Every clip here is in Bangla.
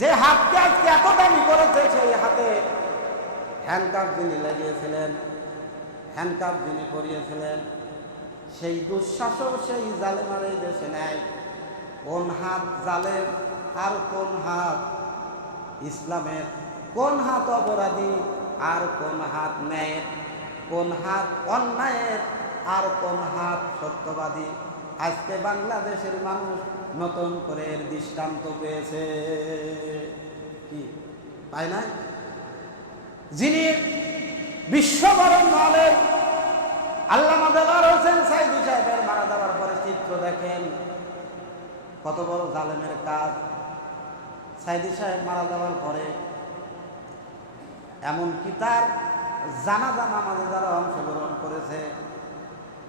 যে হাতকে আজকে এত দামি করেছে, সেই হাতে হ্যান্ডকাপ যিনি লাগিয়েছিলেন, হ্যান্ডকাপ যিনি করিয়েছিলেন, সেই দুঃশাসক, সেই জালেমার এই দেশে নেয়। কোন হাত জালেম আর কোন হাত ইসলামের, কোন হাত অপরাধী আর কোন হাত ন্যায়ের, কোন হাত অন্যায়ের আর কোন হাত সত্যবাদী। আজকে বাংলাদেশের মানুষ নতুন করে এর দৃষ্টান্ত পেয়েছে। কি পায় না? যিনি বিশ্ববরণ্য আলেম আল্লামা দেলোয়ার হোসেন সাঈদী সাহেবের মারা যাওয়ার পরে চিত্র দেখেন, কত বড় জালেমের কাজ। সাঈদী সাহেব মারা যাওয়ার পরে এমনকি তার জানাজা নামাজে যারা অংশগ্রহণ করেছে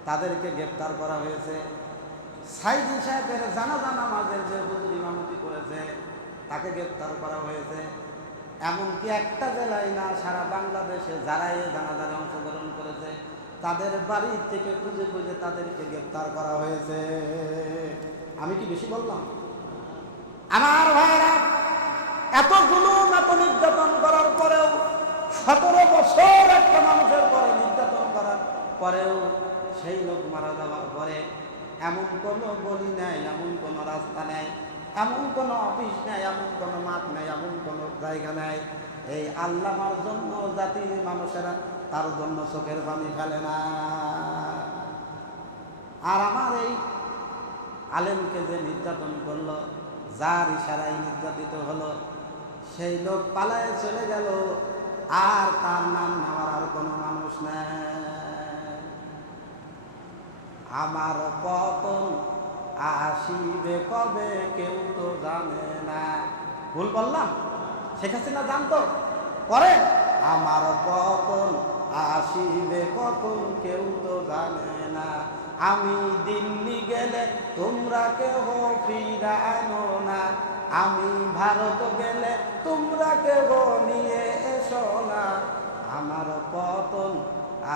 তাদেরকে গ্রেপ্তার করা হয়েছে। সাঈদী সাহেবের জানাজা নামাজের যে হুজুর ইমামতি করেছে তাকে গ্রেপ্তার করা হয়েছে। এমনকি একটা জেলায় না, সারা বাংলাদেশে যারা এই জানাজায় অংশগ্রহণ করেছে তাদের বাড়ি থেকে খুঁজে খুঁজে তাদেরকে গ্রেপ্তার করা হয়েছে। আমি কি বেশি বললাম? আমার ভাইরা, এত জুলুম, এত নির্যাতন করার পরেও, 17 বছর একটা মানুষের পরে নির্যাতন করার পরেও, সেই লোক মারা যাওয়ার পরে এমন কোনো গলি নেই, এমন কোনো রাস্তা নেই, এমন কোনো অফিস নেই, এমন কোনো মাঠ নেই, এমন কোনো জায়গা নেই এই আল্লামার জন্য জাতির মানুষেরা তার জন্য চোখের পানি ফেলে না। আর আমার এই আলেমকে যে নির্যাতন করলো, যার ইশারায় নির্যাতিত হলো, সেই লোক পালায়ে চলে গেল, আর তার নাম নেওয়ার আর কোনো মানুষ নেই। আমার পতন আসিবে কবে কেউ তো জানে না। ভুল বললাম? শেখ হাসিনা জানতো পরে? আমার পতন আসিবে কখন কেউ তো জানে না। আমি দিল্লি গেলে তোমরা কেউ ফিরা আনো না, আমি ভারত গেলে তোমরা কেউ নিয়ে এসো না। আমার পতন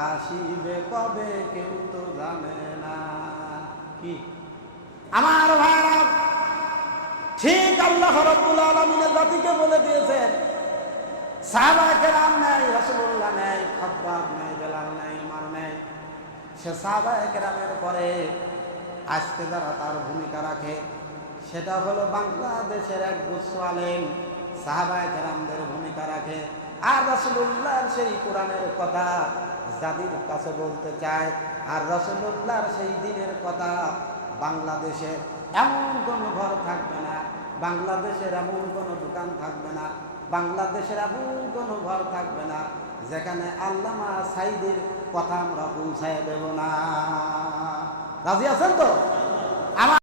আসিবে কবে কেউ তো জানে না। কি আমার ভাইরা, ঠিক আল্লাহ রাব্বুল আলামিন জাতিকে বলে দিয়েছেন, সাহাবায়ে কেরাম নাই, রাসূলুল্লাহ নাই, খাব্বাব নাই, বেলাল নাই, উমর নাই। সে সাহাবায়ে কেরামের পরে আজকে যারা তার ভূমিকা রাখে, সেটা হলো বাংলাদেশের এক গুচ্ছ আলেম সাহাবায়ে কেরামদের ভূমিকা রাখে। আর রাসূলুল্লাহর সেই কোরআনের কথা যাদের কাছে বলতে চায়, আর রাসূলুল্লাহর সেই দিনের কথা, বাংলাদেশে এমন কোনো ঘর থাকবে না, বাংলাদেশের এমন কোনো দোকান থাকবে না, বাংলাদেশের এমন কোনো ঘর থাকবে না যেখানে আল্লামা সাঈদীর কথা আমরা পৌঁছায় দেব না। রাজি আছেন তো? আমার